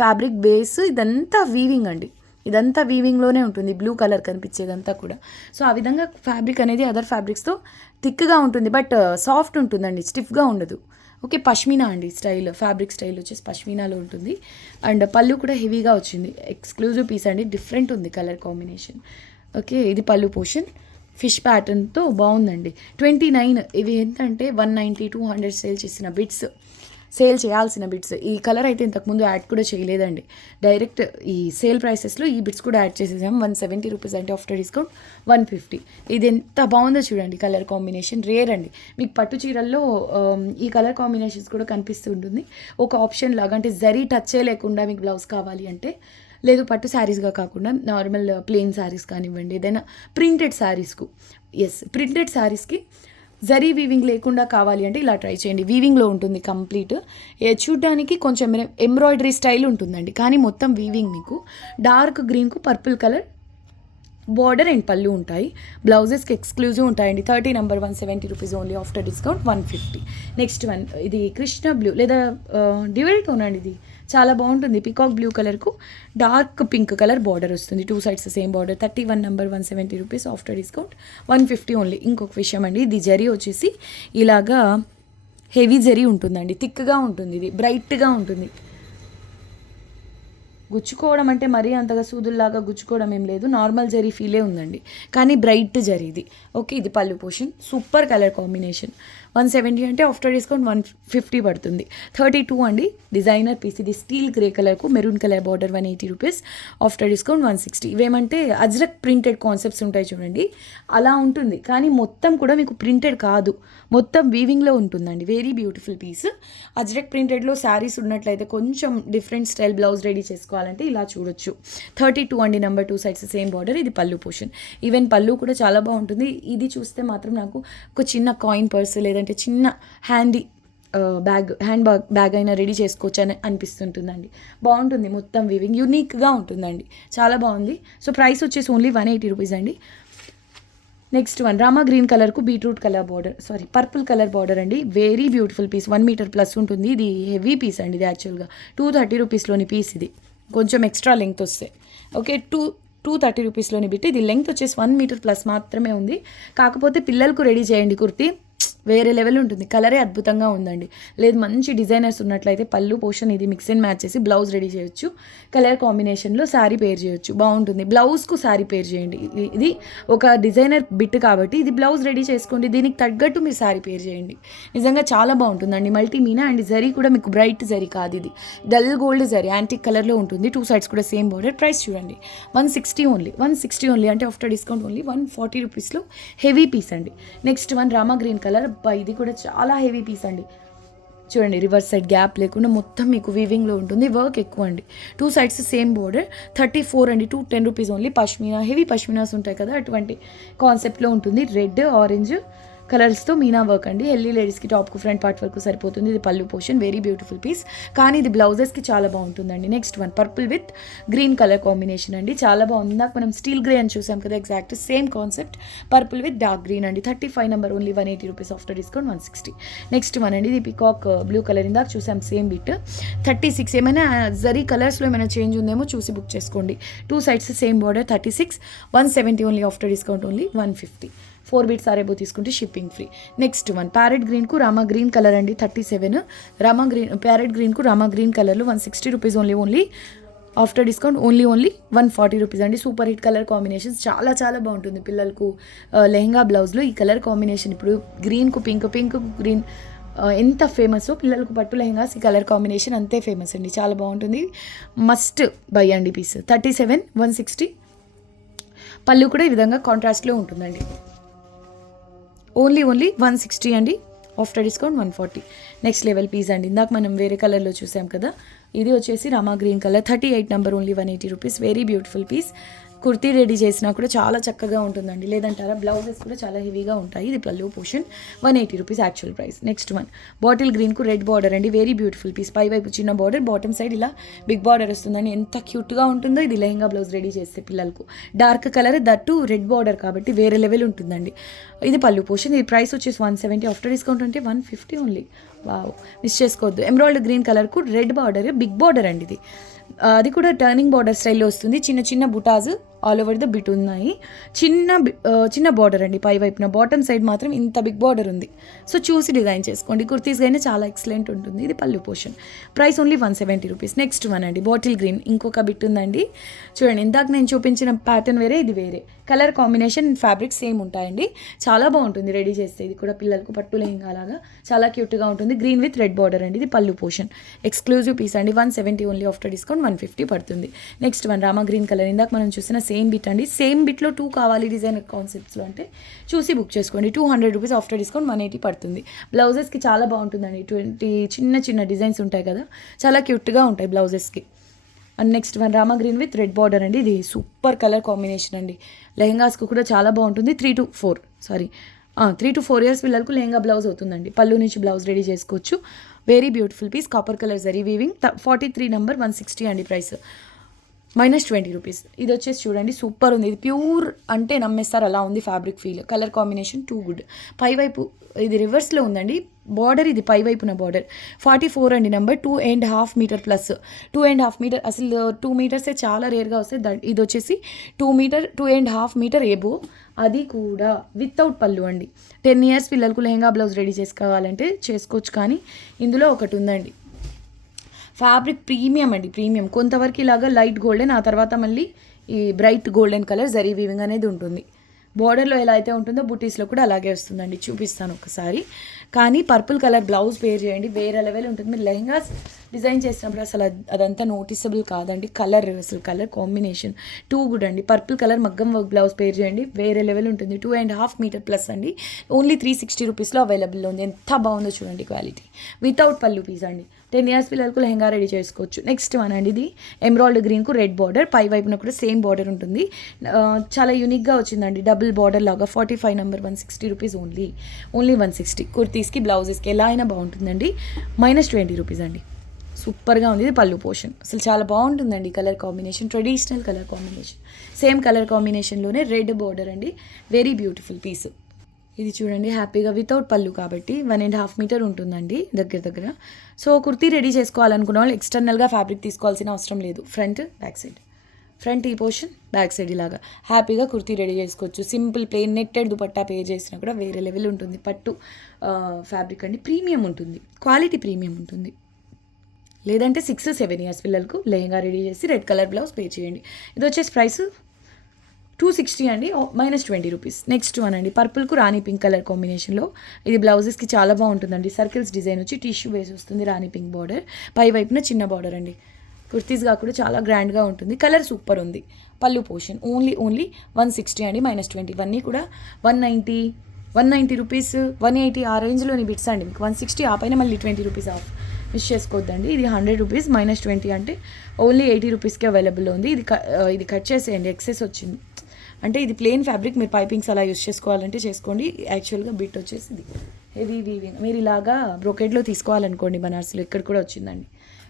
ఫ్యాబ్రిక్ బేస్ ఇదంతా వీవింగ్ అండి. ఇదంతా వీవింగ్లోనే ఉంటుంది, బ్లూ కలర్ కనిపించేదంతా కూడా. సో ఆ విధంగా ఫ్యాబ్రిక్ అనేది అదర్ ఫ్యాబ్రిక్స్తో థిక్గా ఉంటుంది, బట్ సాఫ్ట్ ఉంటుందండి, స్టిఫ్గా ఉండదు. ఓకే, పష్మీనా అండి స్టైల్. ఫ్యాబ్రిక్ స్టైల్ వచ్చేసి పష్మీనాలో ఉంటుంది. అండ్ పళ్ళు కూడా హెవీగా వచ్చింది. ఎక్స్క్లూజివ్ పీస్ అండి, డిఫరెంట్ ఉంది కలర్ కాంబినేషన్. ఓకే, ఇది పళ్ళు పోర్షన్ ఫిష్ ప్యాటర్న్తో బాగుందండి. 29. ఇవి ఏంటంటే 190 200 సేల్ చేయాల్సిన బిట్స్. ఈ కలర్ అయితే ఇంతకుముందు యాడ్ కూడా చేయలేదండి. డైరెక్ట్ ఈ సేల్ ప్రైసెస్లో ఈ బిట్స్ కూడా యాడ్ చేసేసాం. 170 రూపీస్ అంటే ఆఫ్టర్ డిస్కౌంట్ 150. ఇది ఎంత బాగుందో చూడండి, కలర్ కాంబినేషన్ రేర్ అండి. మీకు పట్టు చీరల్లో ఈ కలర్ కాంబినేషన్స్ కూడా కనిపిస్తూ ఉంటుంది. ఒక ఆప్షన్ లాగా, అంటే జరీ టచ్ లేకుండా మీకు బ్లౌజ్ కావాలి అంటే, లేదు పట్టు శారీస్గా కాకుండా నార్మల్ ప్లెయిన్ శారీస్ కానివ్వండి, ఏదైనా ప్రింటెడ్ శారీస్కు, ప్రింటెడ్ శారీస్కి జరీ వీవింగ్ లేకుండా కావాలి అంటే ఇలా ట్రై చేయండి. వీవింగ్లో ఉంటుంది కంప్లీట్. చూడ్డానికి కొంచెం ఎంబ్రాయిడరీ స్టైల్ ఉంటుందండి, కానీ మొత్తం వీవింగ్. మీకు డార్క్ గ్రీన్కు purple colour border and pallu ఉంటాయి. బ్లౌజెస్కి ఎక్స్క్లూజివ్ ఉంటాయండి. 30 number 170 rupees only after discount 150. Next one, ఇది కృష్ణ బ్లూ లేదా డ్యూయల్ టోన్ అండి. ఇది చాలా బాగుంటుంది. పికాక్ బ్లూ కలర్కు డార్క్ పింక్ కలర్ బార్డర్ వస్తుంది. 2 sides same border. 31 number 170 rupees after discount 150 only. ఇంకొక విషయం అండి, ఇది జరీ వచ్చేసి ఇలాగా హెవీ జరీ ఉంటుందండి, థిక్గా ఉంటుంది, ఇది బ్రైట్గా ఉంటుంది. గుచ్చుకోవడం అంటే మరీ అంతగా సూదుల్లాగా గుచ్చుకోవడం ఏం లేదు, నార్మల్ జరీ ఫీలే ఉందండి, కానీ బ్రైట్ జరీ ఇది. ఓకే, ఇది పళ్ళు పోర్షన్. Super colour combination. 170 అంటే ఆఫ్టర్ డిస్కౌంట్ 150 పడుతుంది. 32 అండి, డిజైనర్ పీస్. ఇది స్టీల్ గ్రే కలర్కు maroon colour border 180 rupees after discount 160. ఇవేమంటే అజ్రక్ ప్రింటెడ్ కాన్సెప్ట్స్ ఉంటాయి చూడండి, అలా ఉంటుంది. కానీ మొత్తం కూడా మీకు ప్రింటెడ్ కాదు, మొత్తం వీవింగ్లో ఉంటుందండి. Very beautiful piece. అజ్రక్ ప్రింటెడ్లో శారీస్ ఉన్నట్లయితే కొంచెం డిఫరెంట్ స్టైల్ బ్లౌజ్ రెడీ చేసుకోవాలంటే ఇలా చూడొచ్చు. 32 అండి, నెంబర్ 2 సైడ్స్ సేమ్ బార్డర్. ఇది పళ్ళు పోర్షన్. ఈవెన్ పళ్ళు కూడా చాలా బాగుంటుంది. ఇది చూస్తే మాత్రం నాకు ఒక చిన్న కాయిన్ పర్స్ లేదంటే చిన్న హ్యాండ్ బ్యాగ్ అయినా రెడీ చేసుకోవచ్చు అని అనిపిస్తుంటుందండి. బాగుంటుంది, మొత్తం వీవింగ్ యూనిక్గా ఉంటుందండి, చాలా బాగుంది. సో ప్రైస్ వచ్చేసి ఓన్లీ 180 రూపీస్ అండి. నెక్స్ట్ వన్, రామా గ్రీన్ కలర్కు beetroot colour border, purple colour border అండి. Very beautiful piece. 1 metre plus ఉంటుంది. ఇది హెవీ పీస్ అండి. ఇది యాక్చువల్గా 230 రూపీస్లోని పీస్. ఇది కొంచెం ఎక్స్ట్రా లెంగ్త్ వస్తాయి. ఓకే, 230 రూపీస్లోని బిట్. ఇది లెంగ్త్ వచ్చేసి 1 మీటర్ ప్లస్ మాత్రమే ఉంది. కాకపోతే పిల్లలకు రెడీ చేయండి కుర్తీ, వేరే లెవెల్ ఉంటుంది. కలరే అద్భుతంగా ఉందండి. లేదు మంచి డిజైనర్స్ ఉన్నట్లయితే పళ్ళు పోర్షన్ ఇది మిక్స్ అండ్ మ్యాచ్ చేసి బ్లౌజ్ రెడీ చేయొచ్చు. కలర్ కాంబినేషన్లో శారీ పేర్ చేయొచ్చు, బాగుంటుంది. బ్లౌజ్కు శారీ పేర్ చేయండి. ఇది ఒక డిజైనర్ బిట్ కాబట్టి ఇది బ్లౌజ్ రెడీ చేసుకోండి, దీనికి తగ్గట్టు మీరు శారీ పేర్ చేయండి. నిజంగా చాలా బాగుంటుందండి. మల్టీ మీనా అండ్ జరీ కూడా మీకు బ్రైట్ జరీ కాదు, ఇది డల్ గోల్డ్ జరీ, యాంటిక్ కలర్లో ఉంటుంది. 2 సైడ్స్ కూడా సేమ్ బార్డర్. ప్రైస్ చూడండి 160 ఓన్లీ. 160 ఓన్లీ అంటే ఆఫ్టర్ డిస్కౌంట్ ఓన్లీ 140 రూపీస్లో హెవీ పీస్ అండి. Next one, Rama green colour. ఇది కూడా చాలా హెవీ పీస్ అండి. చూడండి, రివర్స్ సైడ్ గ్యాప్ లేకుండా మొత్తం మీకు వీవింగ్లో ఉంటుంది. వర్క్ ఎక్కువ అండి. 2 సైడ్స్ సేమ్ బోర్డర్. 34 అండి. 210 రూపీస్ ఓన్లీ. పష్మీనా, హెవీ పష్మీనాస్ ఉంటాయి కదా, అటువంటి కాన్సెప్ట్లో ఉంటుంది. రెడ్ ఆరెంజ్ కలర్స్తో మీనా వర్క్ అండి. హెల్దీ లేడీస్కి టాప్కు ఫ్రంట్ పార్ట్ వరకు సరిపోతుంది. ఇది పళ్ళు పోర్షన్. వెరీ బ్యూటిఫుల్ పీస్, కానీ ఇది బ్లౌజెస్కి చాలా బాగుంటుందండి. Next one, purple with green colour combination అండి. చాలా బాగుంది. నాకు మనం స్టీల్ గ్రే అని చూసాం కదా, exact same concept. Purple with dark green అండి. 35 number only 180 rupees after discount 160. Next one అండి, ఇది పికాక్ బ్లూ కలర్. ఇందాక చూసాం సేమ్ బిట్. 36. ఏమైనా జరీ కలర్స్లో ఏమైనా చేంజ్ ఉందేమో చూసి బుక్ చేసుకోండి. 2 sides same border. 36. 170 only after discount only 150. 4 bits ఆరేబో తీసుకుంటే shipping free. Next one, parrot గ్రీన్కు రామా గ్రీన్ కలర్ అండి. 37. ప్యారెట్ గ్రీన్కు రామా గ్రీన్ కలర్లో 160 rupees only after discount only 140 rupees అండి. సూపర్ హిట్ కలర్ కాంబినేషన్స్, చాలా చాలా బాగుంటుంది పిల్లలకు లెహంగా బ్లౌజ్లో ఈ కలర్ కాంబినేషన్. ఇప్పుడు గ్రీన్కు పింక్ గ్రీన్ ఎంత ఫేమస్, పిల్లలకు పట్టు లెహంగాస్ ఈ కలర్ కాంబినేషన్ అంతే ఫేమస్ అండి. చాలా బాగుంటుంది, మస్ట్ బై అండి పీస్. 37. 160. పళ్ళు కూడా ఈ విధంగా కాంట్రాస్ట్లో ఉంటుందండి. ఓన్లీ 160 అండి, after discount 140. Next level piece అండి. ఇందాక మనం వేరే కలర్లో చూసాం కదా, ఇది వచ్చేసి రామా green colour, 38 number, only 180 rupees. Very beautiful piece. Kurti ready చేసినా కూడా చాలా చక్కగా ఉంటుందండి. లేదంటారా, బ్లౌజెస్ కూడా చాలా హెవీగా ఉంటాయి. ఇది పళ్ళు portion, 180 rupees actual price. Next one bottle గ్రీన్కు రెడ్ బార్డర్ అండి, వెరీ బ్యూటిఫుల్ పీస్. పై వైపు చిన్న బార్డర్, బాటమ్ సైడ్ ఇలా బిగ్ బార్డర్ వస్తుందని ఎంత క్యూట్గా ఉంటుందో. ఇది లెహంగా బ్లౌజ్ రెడీ చేస్తే పిల్లలకు, dark colour that red border కాబట్టి వేరే లెవెల్ ఉంటుందండి. ఇది పళ్ళు పోర్షన్. ఇది ప్రైస్ వచ్చేసి 170, ఆఫ్టర్ డిస్కౌంట్ అంటే 150 ఓన్లీ. వావ్, మిస్ చేసుకోవద్దు. ఎమరాల్డ్ గ్రీన్ కలర్కు రెడ్ బార్డర్, బిగ్ బార్డర్ అండి ఇది. అది కూడా టర్నింగ్ బార్డర్ స్టైల్లో వస్తుంది. చిన్న చిన్న బుటాస్ ఆల్ ఓవర్ ద బిట్ ఉన్నాయి. చిన్న బార్డర్ అండి పై వైపున, బాటమ్ సైడ్ మాత్రం ఇంత బిగ్ బార్డర్ ఉంది. సో చూసి డిజైన్ చేసుకోండి. కుర్తీస్ అయినా చాలా ఎక్సలెంట్ ఉంటుంది. ఇది పళ్ళు portion, price only 170 rupees. Next one అండి బాటిల్ గ్రీన్, ఇంకొక బిట్ ఉందండి. చూడండి, ఇందాక నేను చూపించిన ప్యాటర్న్ వేరే, ఇది వేరే. కలర్ కాంబినేషన్, ఫ్యాబ్రిక్ సేమ్ ఉంటాయండి. చాలా బాగుంటుంది రెడీ చేస్తే. ఇది కూడా పిల్లలకు పట్టు లెహంగా లాగా చాలా క్యూట్గా ఉంటుంది. గ్రీన్ విత్ రెడ్ బార్డర్ అండి. ఇది పళ్ళు పోర్షన్, ఎక్స్క్లూజివ్ పీస్ అండి. 170 ఓన్లీ, ఆఫ్టర్ డిస్కౌంట్ 150 పడుతుంది. Next one Rama green colour, ఇందాక మనం చూసిన సేమ్ బిట్ అండి. సేమ్ బిట్లో 2 కావాలి డిజైన్ కాన్సెప్ట్స్లో అంటే చూసి బుక్ చేసుకోండి. 200 రూపీస్, ఆఫ్టర్ డిస్కౌంట్ 180 పడుతుంది. బ్లౌజెస్కి చాలా బాగుంటుందండి. 20 చిన్న చిన్న డిజైన్స్ ఉంటాయి కదా, చాలా క్యూట్గా ఉంటాయి బ్లౌజెస్కి. And next one Rama green with red border అండి. ఇది సూపర్ కలర్ కాంబినేషన్ అండి. లెహంగాస్కి కూడా చాలా బాగుంటుంది. 3 to 4 ఇయర్స్ పిల్లలకు లెహంగా బ్లౌజ్ అవుతుందండి. పళ్ళు నుంచి బ్లౌజ్ రెడీ చేసుకోవచ్చు. Very beautiful piece, copper colour zari weaving. 43 number, 160 అండి ప్రైస్, -20 రూపీస్. ఇది వచ్చేసి చూడండి, సూపర్ ఉంది. ఇది ప్యూర్ అంటే నమ్మేస్తారు, అలా ఉంది fabric feel. Colour combination too good. పై వైపు ఇది రివర్స్లో ఉందండి బార్డర్, ఇది పై వైపున బార్డర్. 44 అండి నెంబర్, 2.5 మీటర్ ప్లస్. 2.5 మీటర్, అసలు 2 మీటర్సే చాలా రేర్గా వస్తాయి. ఇది వచ్చేసి 2.5 మీటర్ ఏబో, అది కూడా వితౌట్ పళ్ళు అండి. 10 ఇయర్స్ పిల్లలకు లెహంగా బ్లౌజ్ రెడీ చేసుకోవాలంటే చేసుకోవచ్చు. కానీ ఇందులో ఒకటి ఉందండి, ఫ్యాబ్రిక్ ప్రీమియం అండి, ప్రీమియం. కొంతవరకు ఇలాగా లైట్ గోల్డెన్, ఆ తర్వాత మళ్ళీ ఈ bright golden colour zari weaving అనేది ఉంటుంది. బార్డర్లో ఎలా అయితే ఉంటుందో బుటీస్లో కూడా అలాగే వస్తుందండి. చూపిస్తాను ఒకసారి. కానీ పర్పుల్ కలర్ బ్లౌజ్ పేర్ చేయండి, వేరే లెవెల్ ఉంటుంది. మీరు లెహంగాస్ డిజైన్ చేసినప్పుడు అసలు అదంతా నోటిసబుల్ కాదండి. కలర్, అసలు కలర్ కాంబినేషన్ టూ గుడ్ అండి. పర్పుల్ కలర్ మగ్గం వర్క్ బ్లౌజ్ పేర్ చేయండి, వేరే లెవెల్ ఉంటుంది. 2.5 మీటర్ ప్లస్ అండి, ఓన్లీ 360 రూపీస్లో అవైలబుల్లో ఉంది. ఎంత బాగుందో చూడండి క్వాలిటీ. వితౌట్ పళ్ళు పీస్ అండి. 10 ఇయర్స్ పిల్లలకు లెహంగా రెడీ చేసుకోవచ్చు. నెక్స్ట్ వన్ అండి, ఇది ఎమరాల్డ్ గ్రీన్కు రెడ్ బార్డర్, పై వైపున కూడా సేమ్ బార్డర్ ఉంటుంది. చాలా యూనిక్గా వచ్చిందండి, డబుల్ బార్డర్ లాగా. 45 నెంబర్, 160 రూపీస్ ఓన్లీ 160. కుర్తీస్కి బ్లౌజెస్కి ఎలా అయినా బాగుంటుందండి. -20 రూపీస్ అండి. సూపర్గా ఉంది. ఇది పళ్ళు పోర్షన్, అసలు చాలా బాగుంటుందండి. Colour combination traditional colour combination, same colour కాంబినేషన్లోనే రెడ్ బార్డర్ అండి. Very beautiful piece. ఇది చూడండి, హ్యాపీగా వితౌట్ పళ్ళు కాబట్టి 1.5 మీటర్ ఉంటుందండి దగ్గర. సో కుర్తీ రెడీ చేసుకోవాలనుకున్న వాళ్ళు ఎక్స్టర్నల్గా ఫ్యాబ్రిక్ తీసుకోవాల్సిన అవసరం లేదు. ఫ్రంట్ ఈ పోర్షన్, బ్యాక్ సైడ్ ఇలాగా హ్యాపీగా కుర్తీ రెడీ చేసుకోవచ్చు. Simple plain netted dupatta pay చేసినా కూడా వేరే లెవెల్ ఉంటుంది. పట్టు ఫ్యాబ్రిక్ అండి, ప్రీమియం ఉంటుంది, క్వాలిటీ ప్రీమియం ఉంటుంది. లేదంటే 6-7 ఇయర్స్ పిల్లలకు లెహంగా రెడీ చేసి రెడ్ కలర్ బ్లౌజ్ పే చేయండి. ఇది వచ్చేసి ప్రైస్ 260 అండి, -20 రూపీస్. నెక్స్ట్ వన్ అండి, పర్పుల్కు రాణి పింక్ కలర్ కాంబినేషన్లో. ఇది బ్లౌజెస్కి చాలా బాగుంటుందండి. సర్కిల్స్ డిజైన్ వచ్చి టిష్యూ బేస్ వస్తుంది. రాణి పింక్ బార్డర్, పై వైపున చిన్న బార్డర్ అండి. కుర్తీస్గా కూడా చాలా గ్రాండ్గా ఉంటుంది. కలర్ సూపర్ ఉంది. పళ్ళు పోర్షన్ ఓన్లీ 160 అండి, -20. ఇవన్నీ కూడా 190 రూపీస్, 180 ఆ రేంజ్లోని బిట్స్ అండి. మీకు 160, ఆ పైన మళ్ళీ 20 రూపీస్ ఆఫ్. మిస్ చేసుకోవద్దండి. ఇది 100 రూపీస్, -20 అంటే ఓన్లీ 80 రూపీస్కి అవైలబుల్లో ఉంది. ఇది కట్ చేసేయండి, ఎక్సెస్ వచ్చింది. అంటే ఇది ప్లెయిన్ ఫ్యాబ్రిక్, మీరు పైపింగ్స్ అలా యూస్ చేసుకోవాలంటే చేసుకోండి. యాక్చువల్గా బిట్ వచ్చేసి ఇది హెవీ వీవింగ్. మీరు ఇలాగా బ్రోకెడ్లో తీసుకోవాలనుకోండి, బనారస్లో ఇక్కడ కూడా వచ్చిందండి,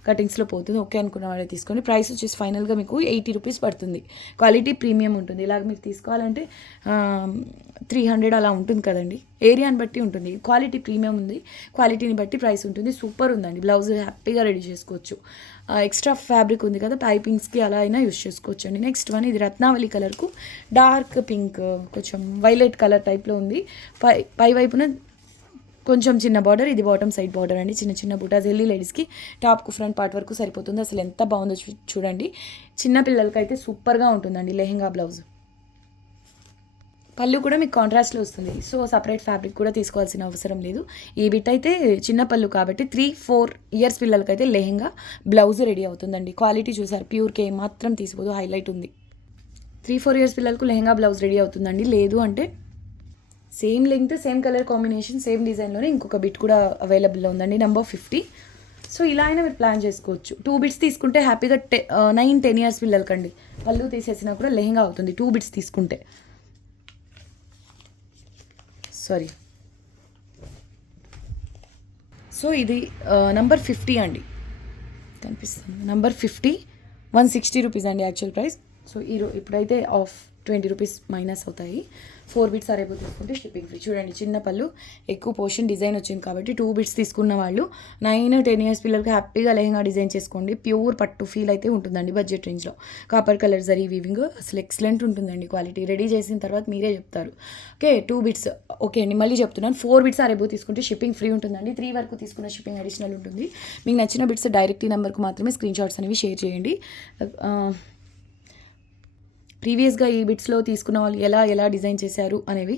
కటింగ్స్లో పోతుంది. ఓకే అనుకున్న వాళ్ళే తీసుకోండి. ప్రైస్ వచ్చేసి ఫైనల్గా మీకు 80 రూపీస్ పడుతుంది. క్వాలిటీ ప్రీమియం ఉంటుంది. ఇలాగ మీరు తీసుకోవాలంటే 300 అలా ఉంటుంది కదండి, ఏరియాని బట్టి ఉంటుంది. క్వాలిటీ ప్రీమియం ఉంది, క్వాలిటీని బట్టి ప్రైస్ ఉంటుంది. సూపర్ ఉందండి. బ్లౌజ్ హ్యాపీగా రెడీ చేసుకోవచ్చు. ఎక్స్ట్రా ఫ్యాబ్రిక్ ఉంది కదా, పైపింగ్స్కి అలా అయినా యూస్ చేసుకోవచ్చు అండి. నెక్స్ట్ వన్, ఇది రత్నావళి కలర్కు డార్క్ పింక్, కొంచెం వైలెట్ కలర్ టైప్లో ఉంది. పై వైపున కొంచెం చిన్న బార్డర్, ఇది బాటమ్ సైడ్ బార్డర్ అండి. చిన్న చిన్న బుటాస్, ఎల్లీ లేడీస్కి టాప్కు ఫ్రంట్ పార్ట్ వరకు సరిపోతుంది. అసలు ఎంత బాగుందో చూడండి. చిన్న పిల్లలకైతే సూపర్గా ఉంటుందండి లెహంగా బ్లౌజ్. పళ్ళు కూడా మీకు కాంట్రాస్ట్లో వస్తుంది. సో సపరేట్ ఫ్యాబ్రిక్ కూడా తీసుకోవాల్సిన అవసరం లేదు. ఈ బిట్ అయితే చిన్న పళ్ళు కాబట్టి 3-4 ఇయర్స్ పిల్లలకైతే లెహంగా బ్లౌజ్ రెడీ అవుతుందండి. క్వాలిటీ చూసారు, ప్యూర్కే మాత్రం తీసిపోదు, హైలైట్ ఉంది. 3-4 ఇయర్స్ పిల్లలకు లెహంగా బ్లౌజ్ రెడీ అవుతుందండి. లేదు అంటే same length, same colour combination, same డిజైన్లోనే ఇంకొక బిట్ కూడా అవైలబుల్లో ఉందండి, నెంబర్ 50. సో ఇలా అయినా మీరు ప్లాన్ చేసుకోవచ్చు. 2 బిట్స్ తీసుకుంటే హ్యాపీగా 9-10 ఇయర్స్ పిల్లలకండి. పళ్ళు తీసేసినా కూడా లెహంగా అవుతుంది 2 బిట్స్ తీసుకుంటే. సారీ. సో ఇది నంబర్ 50 అండి, కనిపిస్తుంది నంబర్ 50, 160 రూపీస్ అండి యాక్చువల్ ప్రైస్. సో ఇప్పుడైతే ఆఫ్ 20 రూపీస్ మైనస్ అవుతాయి. 4 బిట్స్ అరేబో తీసుకుంటే షిప్పింగ్ ఫ్రీ. చూడండి చిన్న పళ్ళు, ఎక్కువ పోర్షన్ డిజైన్ వచ్చింది కాబట్టి 2 బిట్స్ తీసుకున్న వాళ్ళు 9-10 ఇయర్స్ పిల్లలకి హ్యాపీగా లెహంగా డిజైన్ చేసుకోండి. ప్యూర్ పట్టు ఫీల్ అయితే ఉంటుందండి బడ్జెట్ రేంజ్లో. కాపర్ కలర్ జరీ వీవింగ్ అసలు ఎక్సలెంట్ ఉంటుందండి క్వాలిటీ. రెడీ చేసిన తర్వాత మీరే చెప్తారు. ఓకే 2 బిట్స్ ఓకే అండి, మళ్ళీ చెప్తున్నాను 4 బిట్స్ అరేబో తీసుకుంటే షిప్పింగ్ ఫ్రీ ఉంటుందండి. 3 వరకు తీసుకున్న షిప్పింగ్ అడిషనల్ ఉంటుంది. మీకు నచ్చిన బిట్స్ డైరెక్ట్ ఈ నెంబర్కి మాత్రమే స్క్రీన్ షాట్స్ అనేవి షేర్ చేయండి. ప్రీవియస్గా ఈ బిట్స్లో తీసుకున్న వాళ్ళు ఎలా డిజైన్ చేశారు అనేవి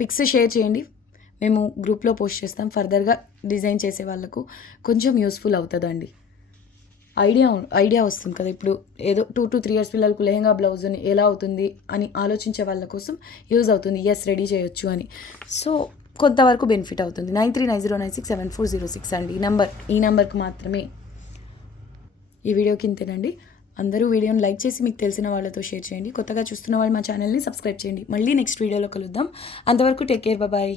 పిక్స్ షేర్ చేయండి, మేము గ్రూప్లో పోస్ట్ చేస్తాం. ఫర్దర్గా డిజైన్ చేసే వాళ్ళకు కొంచెం యూస్ఫుల్ అవుతుందండి. ఐడియా వస్తుంది కదా. ఇప్పుడు ఏదో 2 to 3 ఇయర్స్ పిల్లలకు లెహంగా బ్లౌజ్ని ఎలా అవుతుంది అని ఆలోచించే వాళ్ళ కోసం యూజ్ అవుతుంది. రెడీ చేయొచ్చు అని. సో కొంతవరకు బెనిఫిట్ అవుతుంది. 9390967406 అండి ఈ నెంబర్కి మాత్రమే. ఈ వీడియోకి ఇంతేనండి. అందరూ వీడియోని లైక్ చేసి మీకు తెలిసిన వాళ్ళతో షేర్ చేయండి. కొత్తగా చూస్తున్న వాళ్ళు మా ఛానల్ని సబ్స్క్రైబ్ చేయండి. మళ్ళీ నెక్స్ట్ వీడియోలో కలుద్దాం. అంతవరకు టేక్ కేర్, బాయ్.